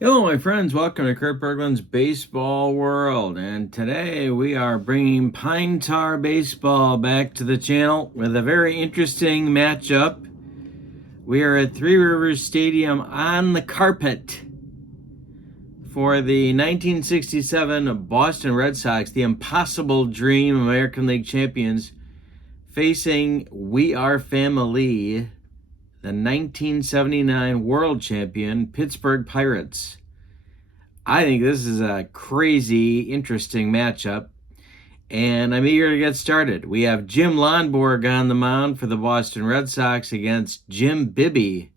Hello, my friends. Welcome to Kurt Berglund's Baseball World. And today we are bringing Pine Tar Baseball back to the channel with a very interesting matchup. We are at Three Rivers Stadium on the carpet for the 1967 Boston Red Sox, the impossible dream American League champions, facing We Are Family, the 1979 world champion Pittsburgh Pirates. I think this is a crazy, interesting matchup, and I'm eager to get started. We have Jim Lonborg on the mound for the Boston Red Sox against Jim Bibby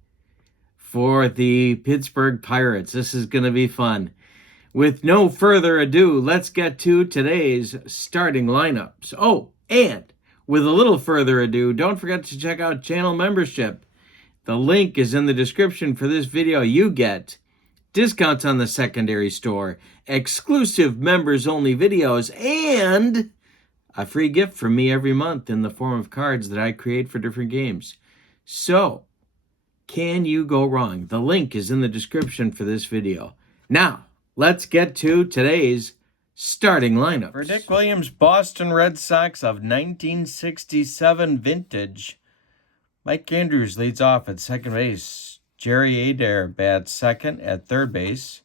for the Pittsburgh Pirates. This is going to be fun. With no further ado, let's get to today's starting lineups. Oh, and with a little further ado, don't forget to check out channel membership. The link is in the description for this video. You get discounts on the secondary store, exclusive members-only videos, and a free gift from me every month in the form of cards that I create for different games. So, can you go wrong? The link is in the description for this video. Now, let's get to today's starting lineup. For Dick Williams' Boston Red Sox of 1967 vintage, Mike Andrews leads off at second base. Jerry Adair bats second. At third base,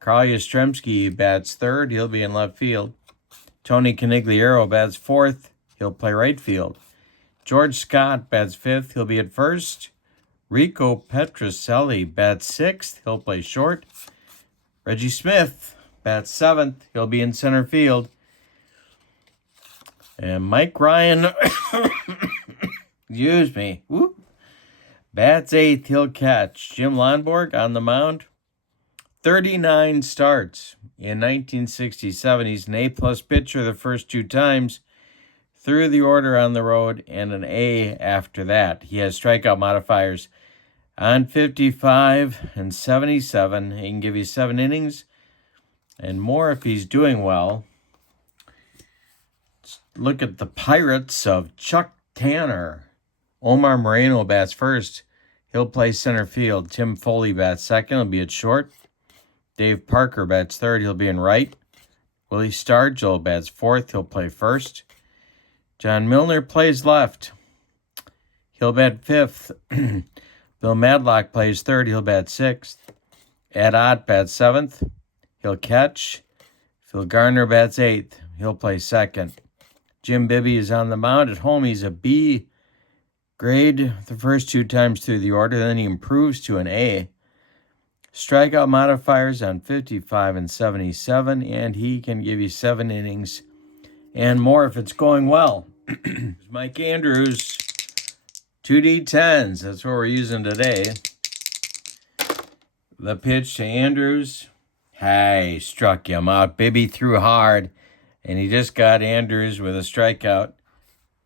Carl Yastrzemski bats third. He'll be in left field. Tony Conigliaro bats fourth. He'll play right field. George Scott bats fifth. He'll be at first. Rico Petrocelli bats sixth. He'll play short. Reggie Smith bats seventh. He'll be in center field. And Mike Ryan, excuse me, bats eighth. He'll catch. Jim Lonborg on the mound. 39 starts in 1967. He's an A-plus pitcher the first two times, through the order on the road, and an A after that. He has strikeout modifiers on 55 and 77. He can give you 7 innings and more if he's doing well. Let's look at the Pirates of Chuck Tanner. Omar Moreno bats first. He'll play center field. Tim Foley bats second. He'll be at short. Dave Parker bats third. He'll be in right. Willie Stargell bats fourth. He'll play first. John Milner plays left. He'll bat fifth. Bill Madlock plays third. He'll bat sixth. Ed Ott bats seventh. He'll catch. Phil Garner bats eighth. He'll play second. Jim Bibby is on the mound. At home, he's a B grade the first two times through the order. Then he improves to an A. Strikeout modifiers on 55 and 77, and he can give you 7 innings and more if it's going well. Mike Andrews, 2D10s. That's what we're using today. The pitch to Andrews. Hey, struck him out. Bibby threw hard, and he just got Andrews with a strikeout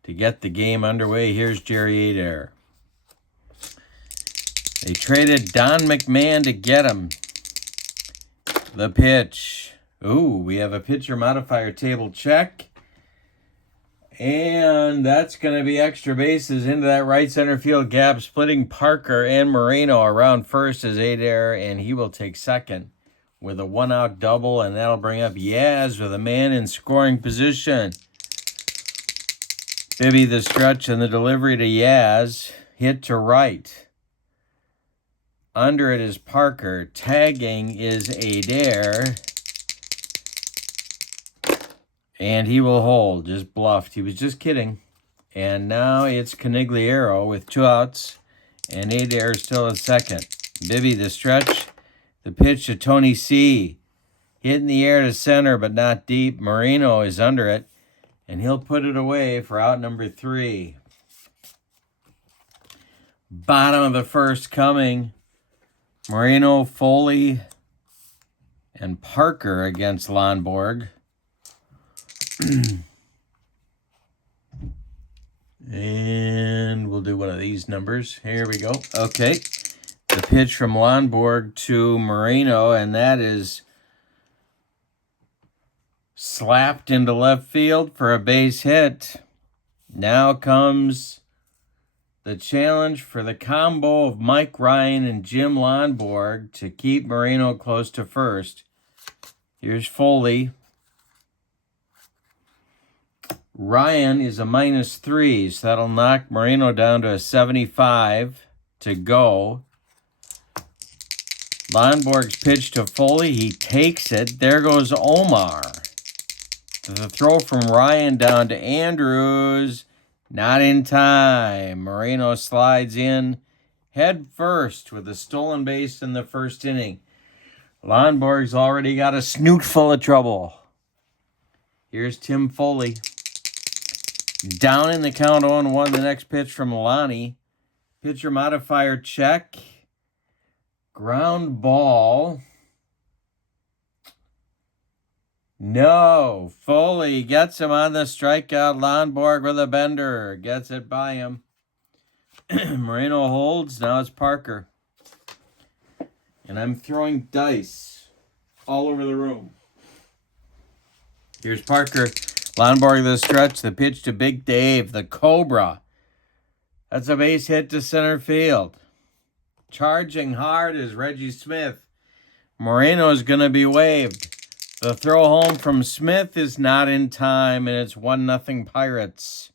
to get the game underway. Here's Jerry Adair. They traded Don McMahon to get him. The pitch. Ooh, we have a pitcher modifier table check. And that's going to be extra bases into that right center field gap, splitting Parker and Moreno around first as Adair, and he will take second with a 1-out double, and that'll bring up Yaz with a man in scoring position. Bibby the stretch and the delivery to Yaz. Hit to right. Under it is Parker. Tagging is Adair. And he will hold. Just bluffed. He was just kidding. And now it's Conigliaro with 2 outs. And Adair is still at second. Bibby the stretch. The pitch to Tony C. Hit in the air to center, but not deep. Moreno is under it. And he'll put it away for out number 3. Bottom of the first coming. Moreno, Foley, and Parker against Lonborg. And we'll do one of these numbers. Here we go. Okay. The pitch from Lonborg to Moreno, and that is slapped into left field for a base hit. Now comes the challenge for the combo of Mike Ryan and Jim Lonborg to keep Moreno close to first. Here's Foley. Ryan is a -3, so that'll knock Moreno down to a 75 to go. Lonborg's pitch to Foley. He takes it. There goes Omar. The throw from Ryan down to Andrews. Not in time. Moreno slides in head first with a stolen base in the first inning. Lonborg's already got a snoot full of trouble. Here's Tim Foley. Down in the count 0-1, the next pitch from Lonnie. Pitcher modifier check. Ground ball. No. Foley gets him on the strikeout. Lonborg with a bender. Gets it by him. Moreno holds. Now it's Parker. And I'm throwing dice all over the room. Here's Parker. Lonborg the stretch. The pitch to Big Dave. The Cobra. That's a base hit to center field. Charging hard is Reggie Smith. Moreno is going to be waved. The throw home from Smith is not in time, and it's 1-0 Pirates.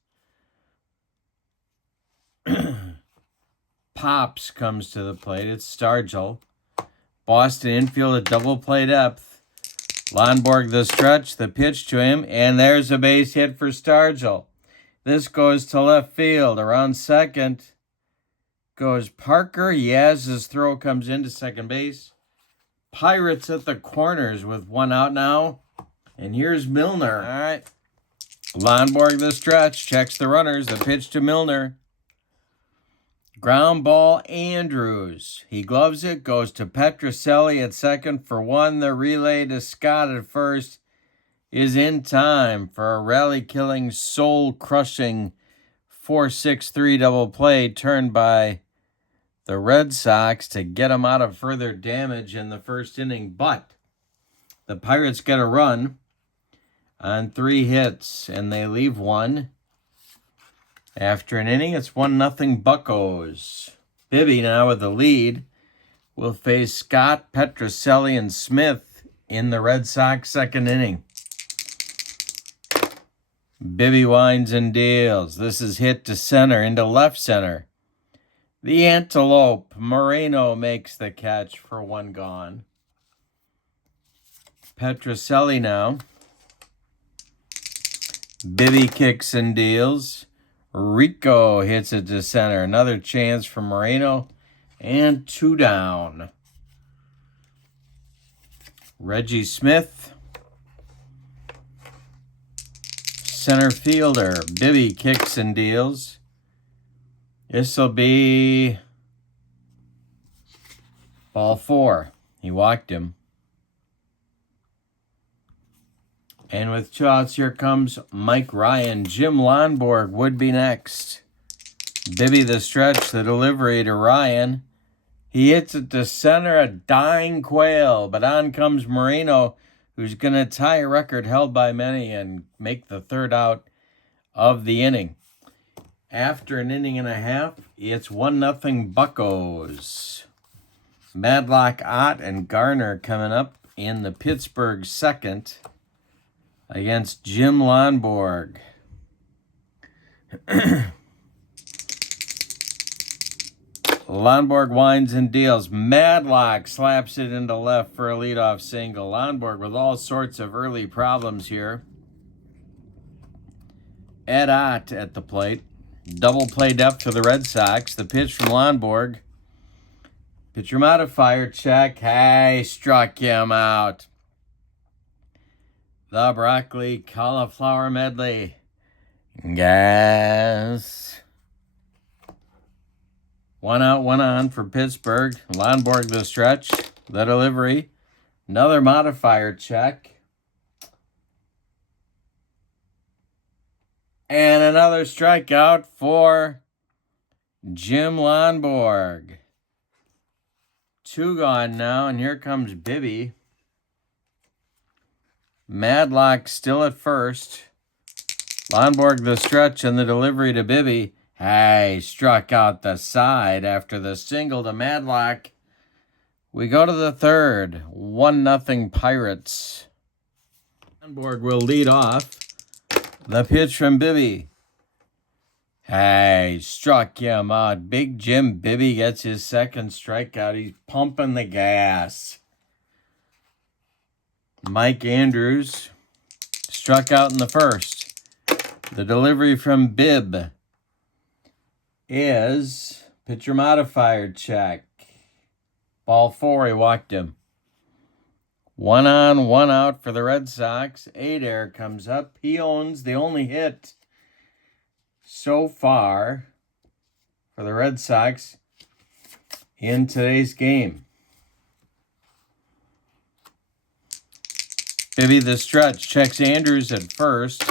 Pops comes to the plate. It's Stargell. Boston infield at double play depth. Lonborg the stretch, the pitch to him, and there's a base hit for Stargell. This goes to left field. Around second goes Parker. Yaz's throw comes into second base. Pirates at the corners with 1 out now. And here's Milner. All right. Lonborg the stretch, checks the runners. The pitch to Milner. Ground ball, Andrews. He gloves it, goes to Petrocelli at second for 1. The relay to Scott at first is in time for a rally-killing, soul-crushing 4-6-3 double play turned by the Red Sox to get them out of further damage in the first inning. But the Pirates get a run on 3 hits, and they leave 1. After an inning, it's 1-0 Buccos. Bibby now with the lead will face Scott, Petrocelli, and Smith in the Red Sox second inning. Bibby winds and deals. This is hit to center, into left center. The Antelope. Moreno makes the catch for 1 gone. Petrocelli now. Bibby kicks and deals. Rico hits it to center. Another chance for Moreno. And 2 down. Reggie Smith. Center fielder. Bibby kicks and deals. This will be ball 4. He walked him. And with 2 outs, here comes Mike Ryan. Jim Lonborg would be next. Bibby the stretch, the delivery to Ryan. He hits it to center, a dying Quail. But on comes Moreno, who's going to tie a record held by many and make the 3rd out of the inning. After an inning and a half, it's 1-0 Buccos. Madlock, Ott, and Garner coming up in the Pittsburgh second against Jim Lonborg. Lonborg winds and deals. Madlock slaps it into left for a leadoff single. Lonborg with all sorts of early problems here. Ed Ott at the plate. Double play depth for the Red Sox. The pitch from Lonborg. Pitcher modifier check. Hey, struck him out. The broccoli cauliflower medley. Gas. 1 out, 1 on for Pittsburgh. Lonborg the stretch. The delivery. Another modifier check. And another strikeout for Jim Lonborg. 2 gone now, and here comes Bibby. Madlock still at first. Lonborg the stretch and the delivery to Bibby. Hey, struck out the side after the single to Madlock. We go to the third. 1-0 Pirates. Lonborg will lead off. The pitch from Bibby. Hey, struck him out. Big Jim Bibby gets his second strikeout. He's pumping the gas. Mike Andrews struck out in the first. The delivery from Bib is pitcher modifier check. Ball 4, he walked him. 1 on, 1 out for the Red Sox. Adair comes up. He owns the only hit so far for the Red Sox in today's game. Bibby the stretch checks Andrews at first.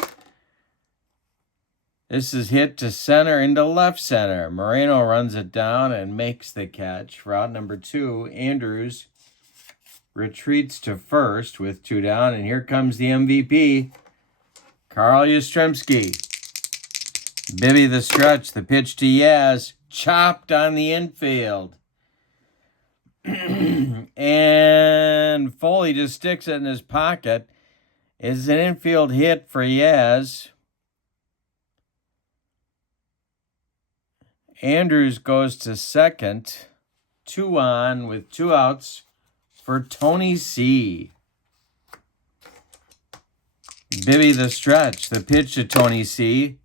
This is hit to center into left center. Moreno runs it down and makes the catch for out number 2. Andrews retreats to first with 2 down, and here comes the MVP, Carl Yastrzemski. Bibby the stretch, the pitch to Yaz, chopped on the infield. And Foley just sticks it in his pocket. It's an infield hit for Yaz. Andrews goes to second. 2 on with 2 outs for Tony C. Bibby the stretch, the pitch to Tony C.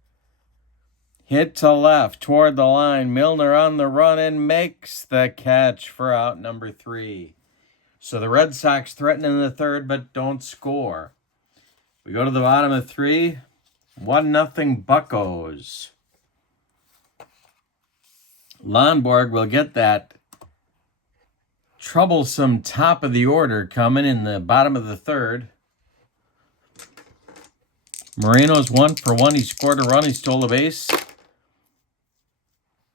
Hit to left toward the line. Milner on the run and makes the catch for out number 3. So the Red Sox threaten in the third but don't score. We go to the bottom of 3. 1-0 Buccos. Lonborg will get that troublesome top of the order coming in the bottom of the third. Moreno's 1 for 1. He scored a run. He stole a base.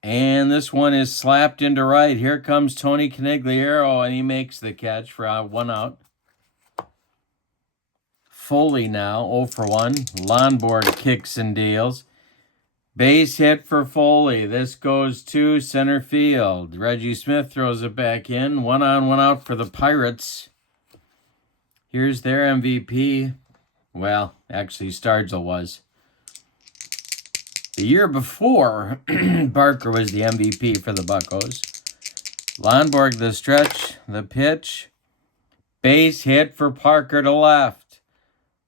And this one is slapped into right. Here comes Tony Conigliaro, and he makes the catch for 1 out. Foley now 0 for 1. Lonborg kicks and deals. Base hit for Foley. This goes to center field. Reggie Smith throws it back in. 1 on, 1 out for the Pirates. Here's their MVP. Well, actually, Stargell was. The year before, Barker was the MVP for the Buccos. Lonborg the stretch, the pitch. Base hit for Parker to left.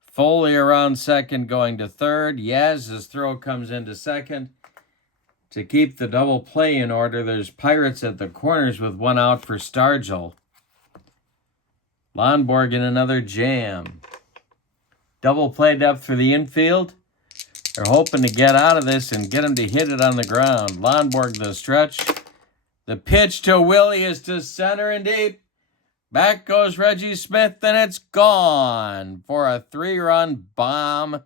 Foley around second going to third. Yaz's throw comes into second. To keep the double play in order, there's Pirates at the corners with 1 out for Stargell. Lonborg in another jam. Double play depth for the infield. They're hoping to get out of this and get him to hit it on the ground. Lonborg the stretch. The pitch to Willie is to center and deep. Back goes Reggie Smith, and it's gone for a 3-run bomb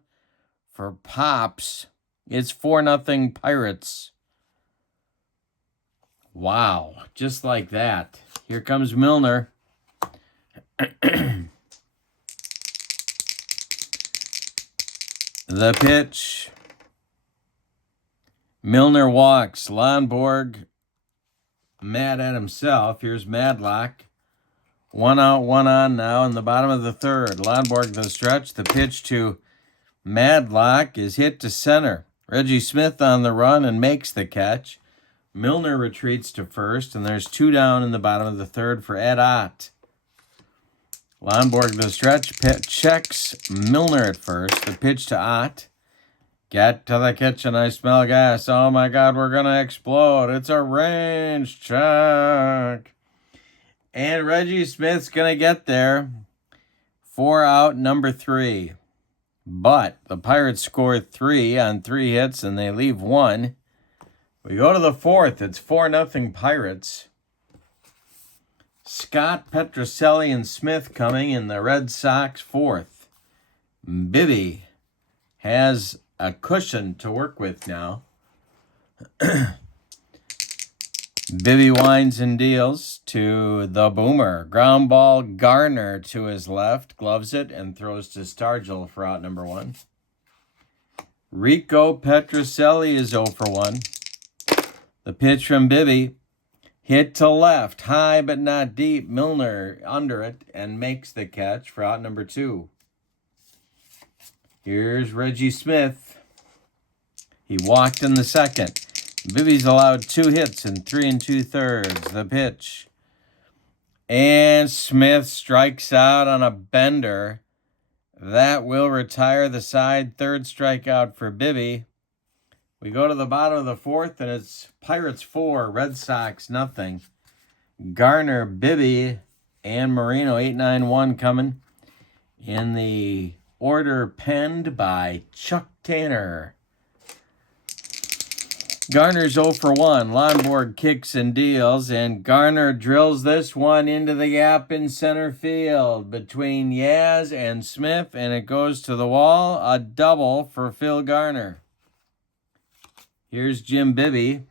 for Pops. It's 4-0 Pirates. Wow, just like that. Here comes Milner. The pitch. Milner walks. Lonborg mad at himself. Here's Madlock. 1 out, 1 on now in the bottom of the third. Lonborg the stretch. The pitch to Madlock is hit to center. Reggie Smith on the run and makes the catch. Milner retreats to first, and there's 2 down in the bottom of the third for Ed Ott. Lonborg the stretch, checks Milner at first. The pitch to Ott. Get to the kitchen, I smell gas. Oh my God, we're going to explode. It's a range check. And Reggie Smith's going to get there. 4 out, number 3. But the Pirates score 3 on 3 hits, and they leave 1. We go to the fourth. It's 4-0 Pirates. Scott, Petrocelli, and Smith coming in the Red Sox fourth. Bibby has a cushion to work with now. Bibby winds and deals to the boomer. Ground ball, Garner to his left, gloves it, and throws to Stargell for out number 1. Rico Petrocelli is 0 for 1. The pitch from Bibby. Hit to left, high but not deep. Milner under it and makes the catch for out number 2. Here's Reggie Smith. He walked in the second. Bibby's allowed 2 hits in 3 2/3. The pitch. And Smith strikes out on a bender. That will retire the side. 3rd strikeout for Bibby. We go to the bottom of the 4th, and it's Pirates 4, Red Sox nothing. Garner, Bibby, and Marino 8-9-1 coming in the order penned by Chuck Tanner. Garner's 0 for 1. Lonborg kicks and deals, and Garner drills this one into the gap in center field between Yaz and Smith, and it goes to the wall. A double for Phil Garner. Here's Jim Bibby.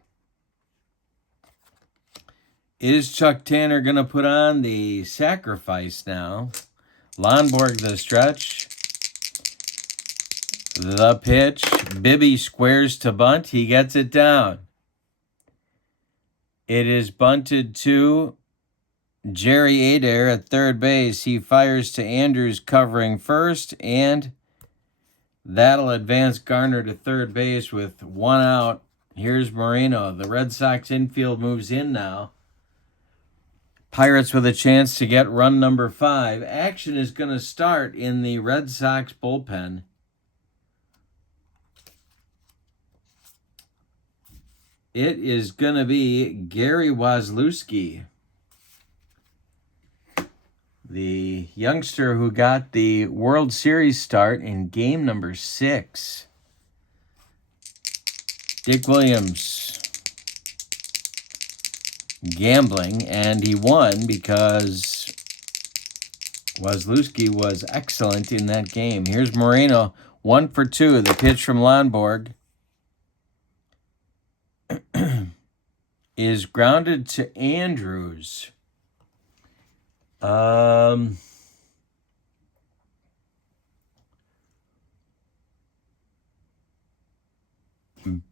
Is Chuck Tanner going to put on the sacrifice now? Lonborg the stretch. The pitch. Bibby squares to bunt. He gets it down. It is bunted to Jerry Adair at third base. He fires to Andrews covering first, and that'll advance Garner to third base with 1 out. Here's Marino. The Red Sox infield moves in now. Pirates with a chance to get run number 5. Action is going to start in the Red Sox bullpen. It is going to be Gary Wazlewski, the youngster who got the World Series start in game number 6. Dick Williams gambling, and he won because Wazlewski was excellent in that game. Here's Moreno, 1 for 2. The pitch from Lonborg is grounded to Andrews.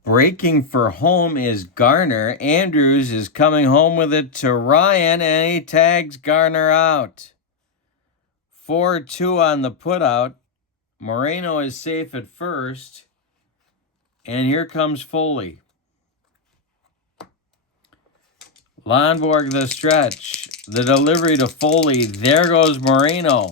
Breaking for home is Garner. Andrews is coming home with it to Ryan, and he tags Garner out. 4-2 on the putout. Moreno is safe at first, and here comes Foley. Lonborg the stretch. The delivery to Foley. There goes Moreno.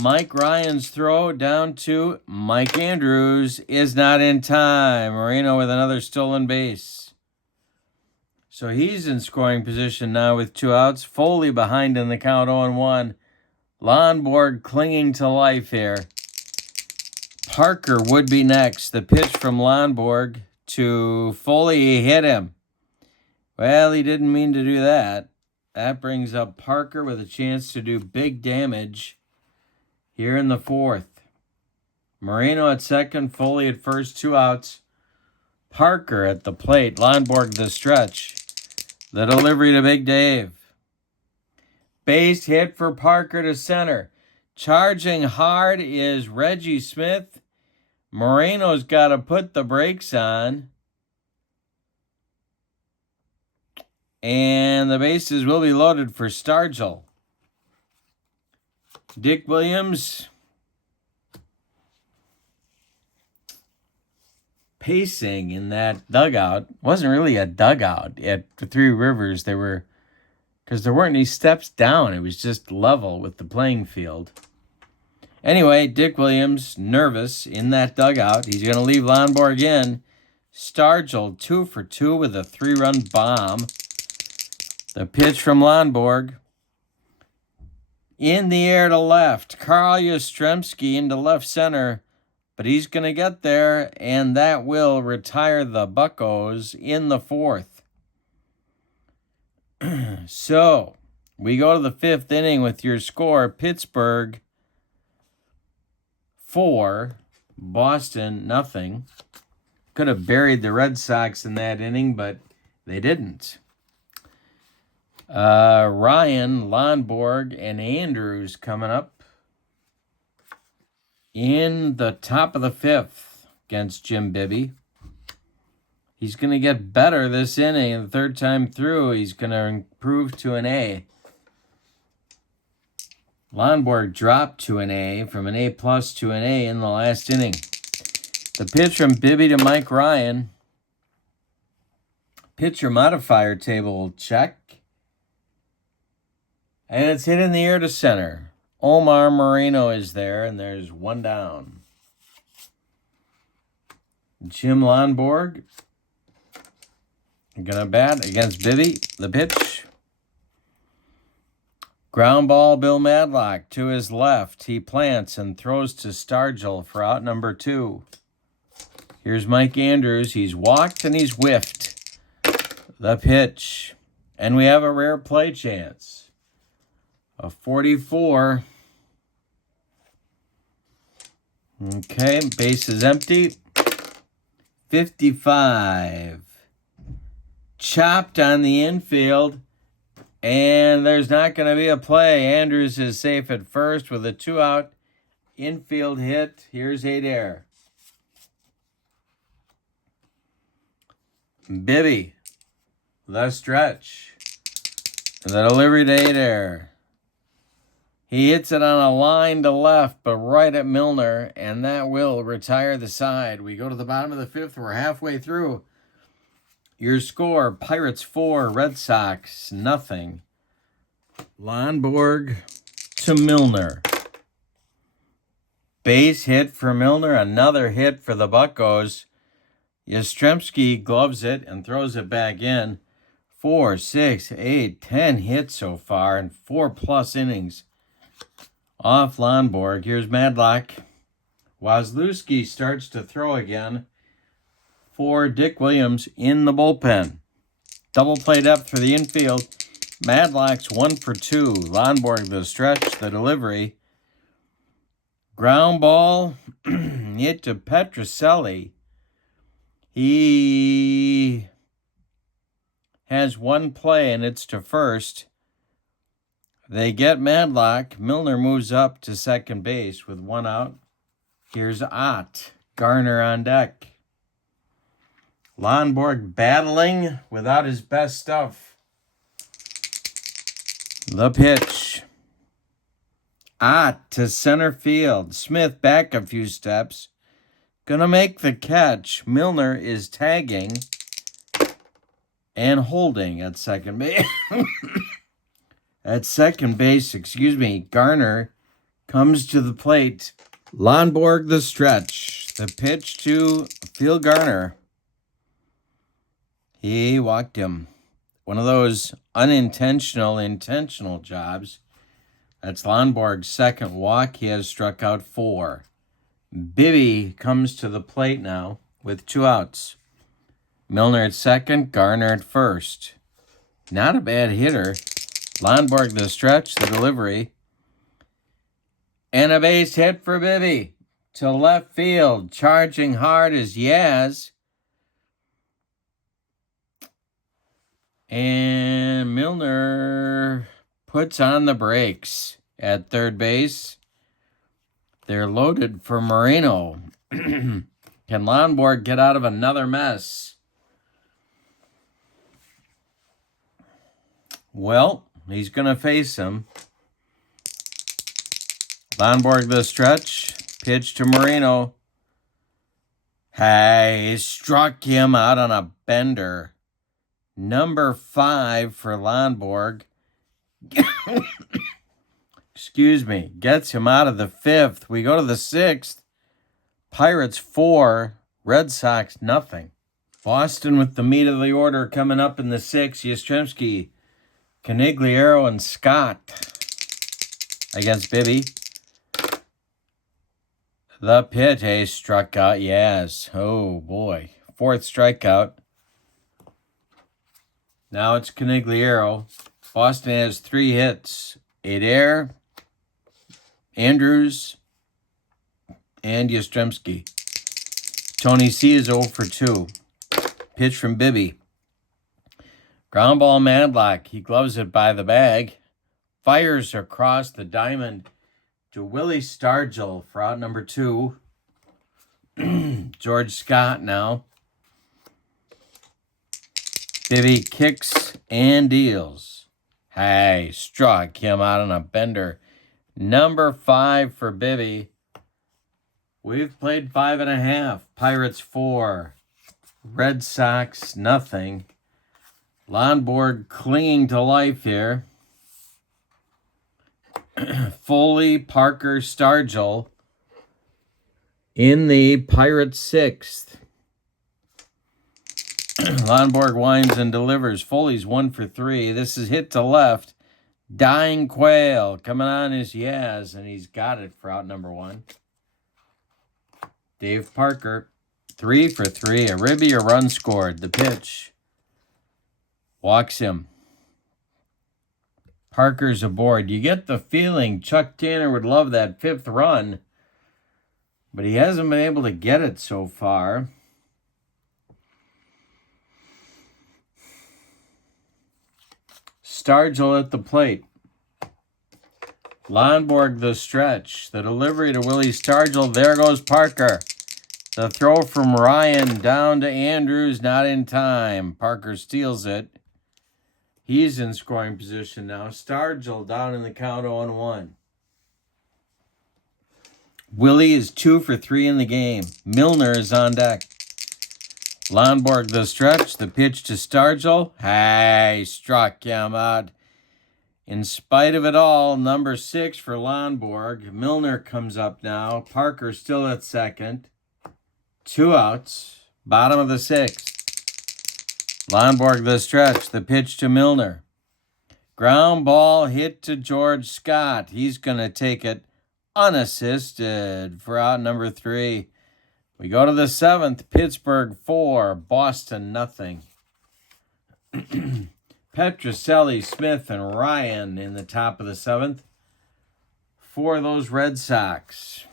Mike Ryan's throw down to Mike Andrews is not in time. Moreno with another stolen base. So he's in scoring position now with 2 outs. Foley behind in the count 0-1. Lonborg clinging to life here. Parker would be next. The pitch from Lonborg to Foley. He hit him. Well, he didn't mean to do that. That brings up Parker with a chance to do big damage here in the 4th. Moreno at second, Foley at first, 2 outs. Parker at the plate. Lonborg the stretch. The delivery to Big Dave. Base hit for Parker to center. Charging hard is Reggie Smith. Moreno's got to put the brakes on. And the bases will be loaded for Stargell. Dick Williams pacing in that dugout. It wasn't really a dugout at the Three Rivers. Because there weren't any steps down. It was just level with the playing field. Anyway, Dick Williams nervous in that dugout. He's going to leave Lonborg in. Stargell 2 for 2 with a 3-run bomb. The pitch from Lonborg. In the air to left. Carl Yastrzemski into left center. But he's going to get there, and that will retire the Buccos in the 4th. So, we go to the 5th inning with your score. Pittsburgh 4, Boston nothing. Could have buried the Red Sox in that inning, but they didn't. Ryan, Lonborg, and Andrews coming up in the top of the 5th against Jim Bibby. He's going to get better this inning. And the third time through, he's going to improve to an A. Lonborg dropped to an A, from an A plus to an A in the last inning. The pitch from Bibby to Mike Ryan. Pitcher modifier table check. And it's hit in the air to center. Omar Moreno is there, and there's one down. Jim Lonborg gonna bat against Bibby. The pitch. Ground ball, Bill Madlock to his left. He plants and throws to Stargell for out number 2. Here's Mike Andrews. He's walked and he's whiffed. The pitch. And we have a rare play chance. A 44. Okay, base is empty. 55. Chopped on the infield. And there's not going to be a play. Andrews is safe at first with a 2-out infield hit. Here's Adair. Bibby. The stretch. The delivery to Adair. He hits it on a line to left, but right at Milner, and that will retire the side. We go to the bottom of the 5th. We're halfway through. Your score, Pirates 4, Red Sox nothing. Lonborg to Milner. Base hit for Milner, another hit for the Buccos. Yastrzemski gloves it and throws it back in. 4, 6, 8, 10 hits so far in 4+ innings. Off Lonborg. Here's Madlock. Wazlewski starts to throw again for Dick Williams in the bullpen. Double play depth for the infield. Madlock's 1 for 2. Lonborg the stretch, the delivery. Ground ball hit to Petrocelli. He has one play and it's to first. They get Madlock. Milner moves up to second base with 1 out. Here's Ott. Garner on deck. Lonborg battling without his best stuff. The pitch. Ott to center field. Smith back a few steps. Gonna make the catch. Milner is tagging and holding at second base. At second base, Garner comes to the plate. Lonborg the stretch. The pitch to Phil Garner. He walked him. One of those intentional jobs. That's Lonborg's second walk. He has struck out 4. Bibby comes to the plate now with 2 outs. Milner at second, Garner at first. Not a bad hitter. Lonborg the stretch, the delivery. And a base hit for Bibby. To left field. Charging hard is Yaz. And Milner puts on the brakes at third base. They're loaded for Moreno. Can Lonborg get out of another mess? Well, he's going to face him. Lonborg the stretch. Pitch to Moreno. He struck him out on a bender. Number 5 for Lonborg. Gets him out of the 5th. We go to the 6th. Pirates 4, Red Sox nothing. Boston with the meat of the order coming up in the 6th. Yastrzemski, Canigliaro, and Scott against Bibby. The pitch, struck out Yaz. Oh boy. 4th strikeout. Now it's Canigliaro. Boston has 3 hits. Adair, Andrews, and Yastrzemski. Tony C is 0 for 2. Pitch from Bibby. Ground ball Madlock. He gloves it by the bag. Fires across the diamond to Willie Stargell for out number 2. George Scott now. Bibby kicks and deals. Hey, struck him out on a bender. Number 5 for Bibby. We've played 5.5. Pirates 4. Red Sox nothing. Lonborg clinging to life here. Foley, Parker, Stargell in the Pirates 6th. Lonborg winds and delivers. Foley's 1 for 3. This is hit to left. Dying Quail coming on his Yaz, and he's got it for out number 1. Dave Parker, 3 for 3. A ribby, a run scored. The pitch. Walks him. Parker's aboard. You get the feeling Chuck Tanner would love that 5th run, but he hasn't been able to get it so far. Stargell at the plate. Lonborg the stretch. The delivery to Willie Stargell. There goes Parker. The throw from Ryan down to Andrews, not in time. Parker steals it. He's in scoring position now. Stargell down in the count 0-1. Willie is 2 for 3 in the game. Milner is on deck. Lonborg the stretch. The pitch to Stargell. Hey, struck him out. In spite of it all, number 6 for Lonborg. Milner comes up now. Parker still at second. 2 outs. Bottom of the 6th. Lonborg the stretch. The pitch to Milner. Ground ball hit to George Scott. He's going to take it unassisted for out number 3. We go to the 7th. Pittsburgh 4. Boston nothing. Petrocelli, Smith, and Ryan in the top of the 7th for those Red Sox.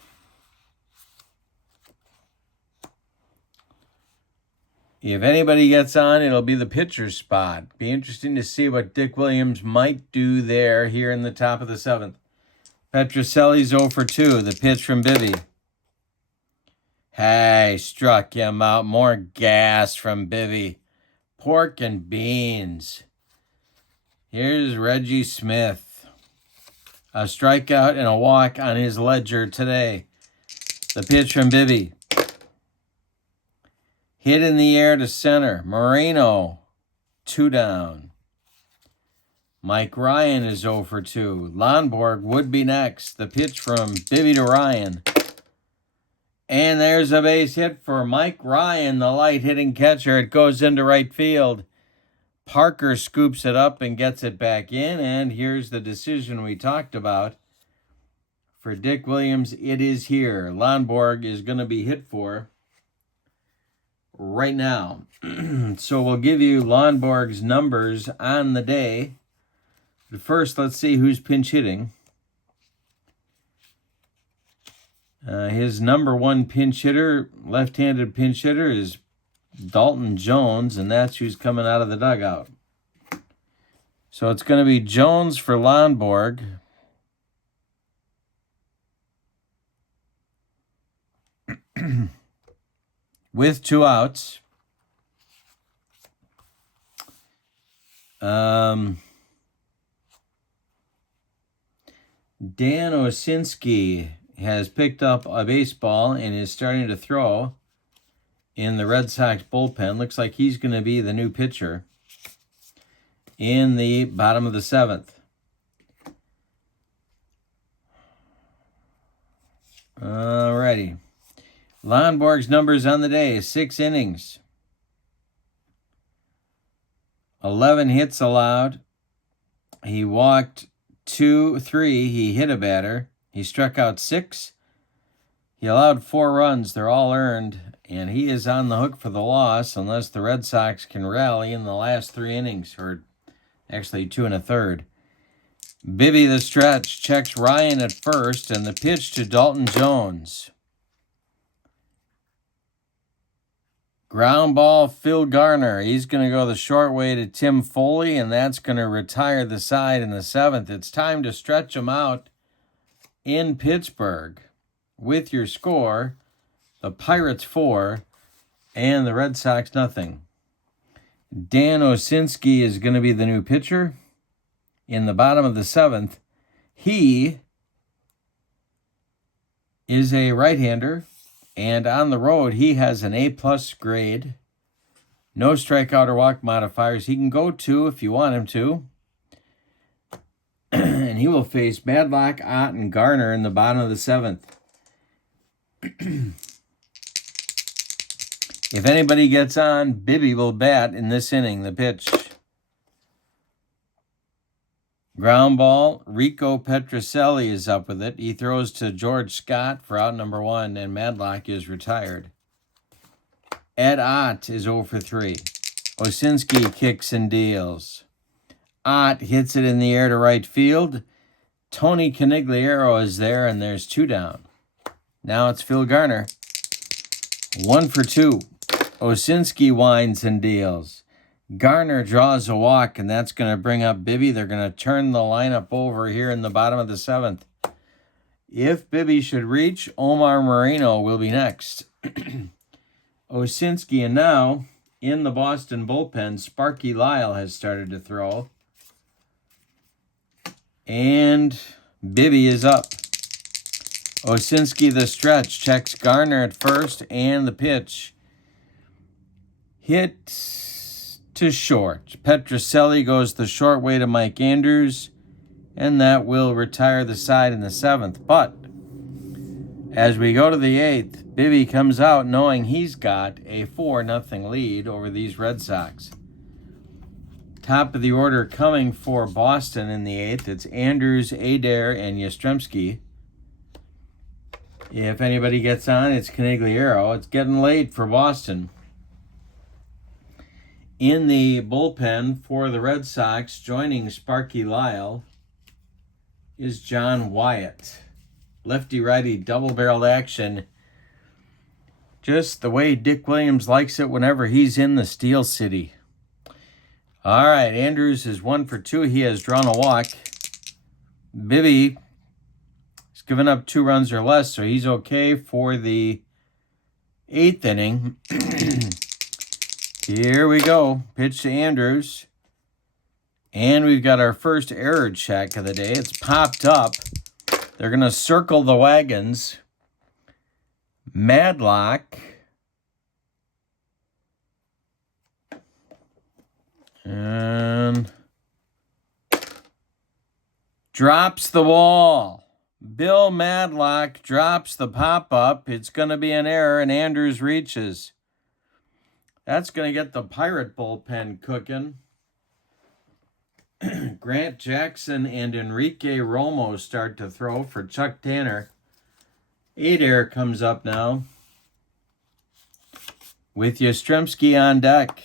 If anybody gets on, it'll be the pitcher's spot. Be interesting to see what Dick Williams might do there here in the top of the 7th. Petrocelli's 0 for 2. The pitch from Bibby. Hey, struck him out. More gas from Bibby. Pork and beans. Here's Reggie Smith. A strikeout and a walk on his ledger today. The pitch from Bibby. Hit in the air to center. Moreno, 2 down. Mike Ryan is 0 for 2. Lonborg would be next. The pitch from Bibby to Ryan. And there's a base hit for Mike Ryan, the light-hitting catcher. It goes into right field. Parker scoops it up and gets it back in. And here's the decision we talked about. For Dick Williams, it is here. Lonborg is going to be hit for right now. So we'll give you Lonborg's numbers on the day. But first, let's see who's pinch hitting. His number 1 pinch hitter, left-handed pinch hitter, is Dalton Jones, and that's who's coming out of the dugout. So it's going to be Jones for Lonborg. With 2 outs. Dan Osinski has picked up a baseball and is starting to throw in the Red Sox bullpen. Looks like he's going to be the new pitcher in the bottom of the 7th. Alrighty. Lonborg's numbers on the day: 6 innings, 11 hits allowed. He walked 3. He hit a batter. He struck out 6. He allowed 4 runs. They're all earned. And he is on the hook for the loss unless the Red Sox can rally in the last 3 innings, or actually 2 1/3. Bibby the stretch checks Ryan at first, and the pitch to Dalton Jones. Ground ball, Phil Garner. He's going to go the short way to Tim Foley, and that's going to retire the side in the 7th. It's time to stretch them out in Pittsburgh with your score: the Pirates 4 and the Red Sox nothing. Dan Osinski is going to be the new pitcher. In the bottom of the 7th, he is a right-hander, and on the road, he has an A+ grade. No strikeout or walk modifiers. He can go 2 if you want him to. And he will face Madlock, Ott, and Garner in the bottom of the 7th. If anybody gets on, Bibby will bat in this inning. The pitch. Ground ball. Rico Petrocelli is up with it. He throws to George Scott for out number 1, and Madlock is retired. Ed Ott is 0 for 3. Osinski kicks and deals. Ott hits it in the air to right field. Tony Canigliaro is there, and there's 2 down. Now it's Phil Garner. 1 for 2. Osinski winds and deals. Garner draws a walk, and that's going to bring up Bibby. They're going to turn the lineup over here in the bottom of the 7th. If Bibby should reach, Omar Moreno will be next. Osinski, and now in the Boston bullpen, Sparky Lyle has started to throw. And Bibby is up. Osinski, the stretch, checks Garner at first, and the pitch. Hit to short. Petrocelli goes the short way to Mike Andrews, and that will retire the side in the 7th. But as we go to the 8th, Bibby comes out knowing he's got a 4-0 lead over these Red Sox. Top of the order coming for Boston in the 8th. It's Andrews, Adair, and Yastrzemski. If anybody gets on, it's Canigliaro. It's getting late for Boston. In the bullpen for the Red Sox, joining Sparky Lyle, is John Wyatt. Lefty-righty double-barreled action. Just the way Dick Williams likes it whenever he's in the Steel City. All right, Andrews is 1 for 2. He has drawn a walk. Bibby has given up 2 runs or less, so he's okay for the 8th inning. Here we go. Pitch to Andrews. And we've got our first error check of the day. It's popped up. They're going to circle the wagons. Madlock and drops the ball. Bill Madlock drops the pop-up. It's going to be an error, and Andrews reaches. That's going to get the Pirate bullpen cooking. Grant Jackson and Enrique Romo start to throw for Chuck Tanner. Adair comes up now with Yastrzemski on deck.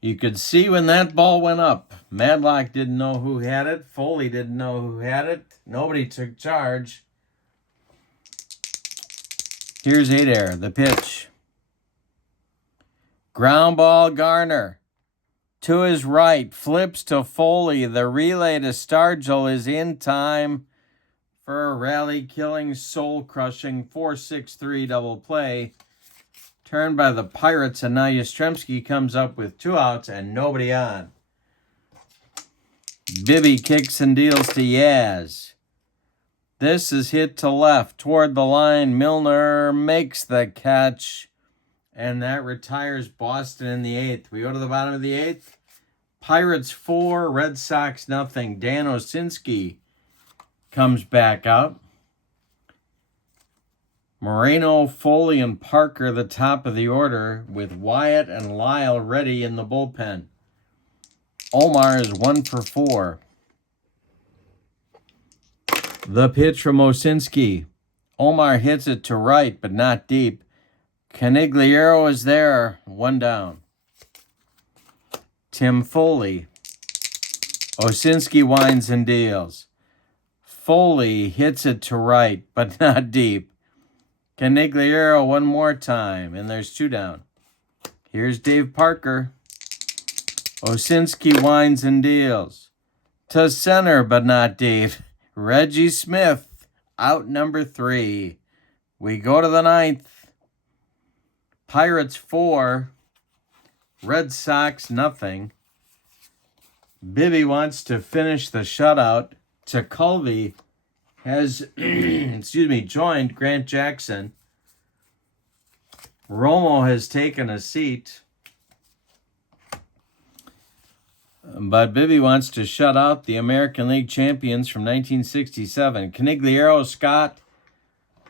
You could see when that ball went up. Madlock didn't know who had it. Foley didn't know who had it. Nobody took charge. Here's Adair, the pitch. Ground ball, Garner. To his right, flips to Foley. The relay to Stargell is in time for a rally-killing, soul-crushing 4-6-3 double play. Turned by the Pirates, and now Yastrzemski comes up with 2 outs and nobody on. Bibby kicks and deals to Yaz. This is hit to left toward the line. Milner makes the catch, and that retires Boston in the 8th. We go to the bottom of the 8th. Pirates 4, Red Sox 0. Dan Osinski comes back up. Moreno, Foley, and Parker the top of the order, with Wyatt and Lyle ready in the bullpen. Omar is 1 for 4. The pitch from Osinski. Omar hits it to right, but not deep. Canigliaro is there, 1 down. Tim Foley. Osinski winds and deals. Foley hits it to right, but not deep. Canigliaro 1 more time, and there's 2 down. Here's Dave Parker. Osinski winds and deals. To center, but not deep. Reggie Smith, out number 3. We go to the 9th. Pirates 4, Red Sox nothing. Bibby wants to finish the shutout. Tekulve has joined Grant Jackson. Romo has taken a seat. But Bibby wants to shut out the American League champions from 1967. Conigliaro, Scott,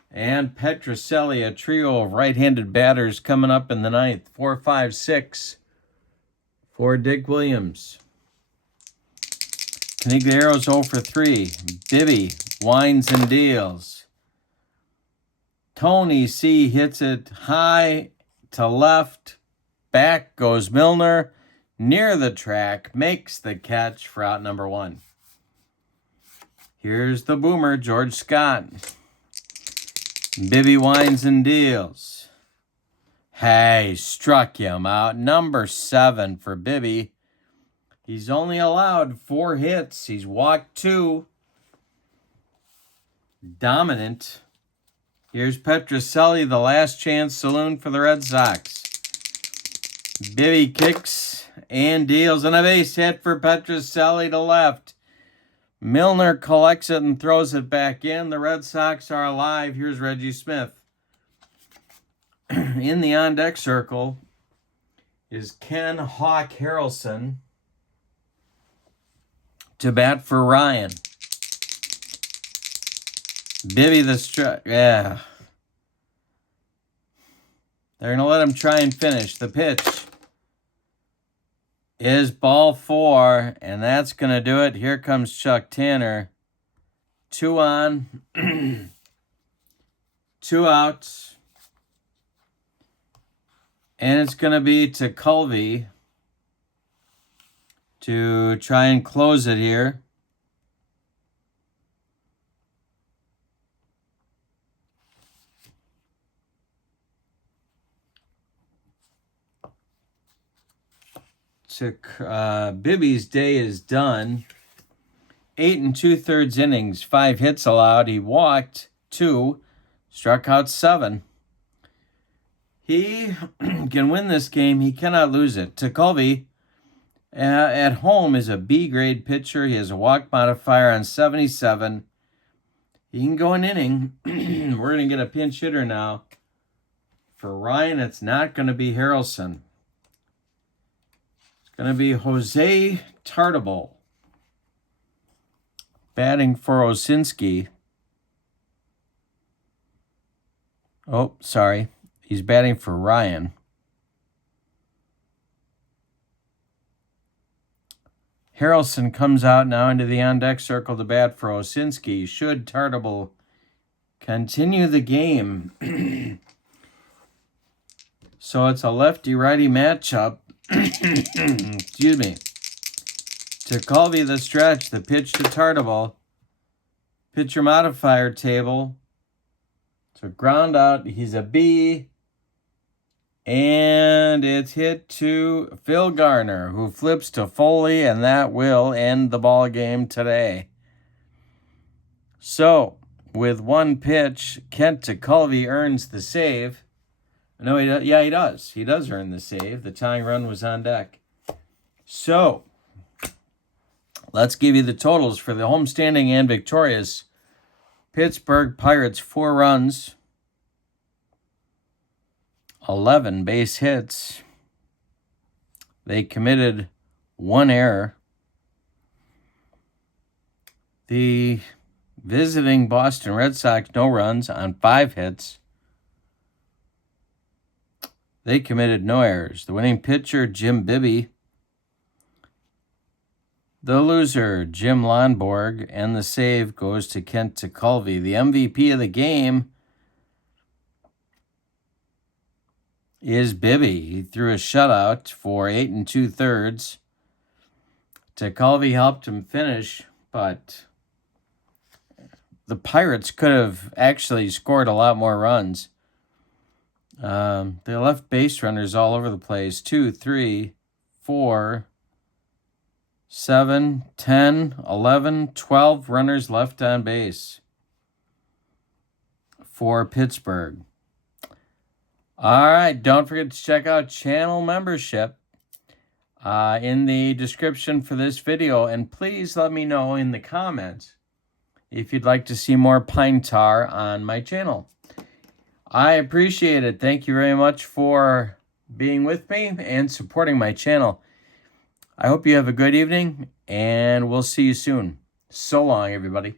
and Petrocelli, a trio of right-handed batters coming up in the ninth. 4, 5, 6 for Dick Williams. Conigliaro's 0 for 3. Bibby winds and deals. Tony C. hits it high to left. Back goes Milner. Near the track, makes the catch for out number 1. Here's the boomer, George Scott. Bibby winds and deals. Hey, struck him out. Number 7 for Bibby. He's only allowed 4 hits. He's walked 2. Dominant. Here's Petrocelli, the last chance saloon for the Red Sox. Bibby kicks and deals, and a base hit for Petrocelli to left. Milner collects it and throws it back in. The Red Sox are alive. Here's Reggie Smith. In the on-deck circle is Ken Hawk Harrelson to bat for Ryan. Bibby yeah. They're going to let him try and finish. The pitch is ball 4, and that's going to do it. Here comes Chuck Tanner. 2 on, 2 outs. And it's going to be Tekulve to try and close it here. Bibby's day is done. 8 2/3 innings, 5 hits allowed. He walked 2, struck out 7. He can win this game. He cannot lose it. Tekulve at home is a B-grade pitcher. He has a walk modifier on 77. He can go an inning. We're going to get a pinch hitter now. For Ryan, it's not going to be Harrelson. Going to be Jose Tartable batting for Osinski. Oh, sorry. He's batting for Ryan. Harrelson comes out now into the on-deck circle to bat for Osinski. Should Tartable continue the game? So it's a lefty-righty matchup. Excuse me. Tekulve the stretch, the pitch to Tartable. Pitcher modifier table. So ground out, he's a B. And it's hit to Phil Garner, who flips to Foley, and that will end the ball game today. So, with 1 pitch, Kent Tekulve earns the save. No, he does. He does earn the save. The tying run was on deck. So, let's give you the totals for the homestanding and victorious Pittsburgh Pirates. 4 runs, 11 base hits. They committed 1 error. The visiting Boston Red Sox, no runs on 5 hits. They committed no errors. The winning pitcher, Jim Bibby. The loser, Jim Lonborg. And the save goes to Kent Tekulve. The MVP of the game is Bibby. He threw a shutout for 8 2/3. Tekulve helped him finish, but the Pirates could have actually scored a lot more runs. They left base runners all over the place. 2, 3, 4, 7, 10, 11, 12 runners left on base for Pittsburgh. All right, don't forget to check out channel membership in the description for this video, and please let me know in the comments if you'd like to see more pine tar on my channel. I appreciate it. Thank you very much for being with me and supporting my channel. I hope you have a good evening, and we'll see you soon. So long, everybody.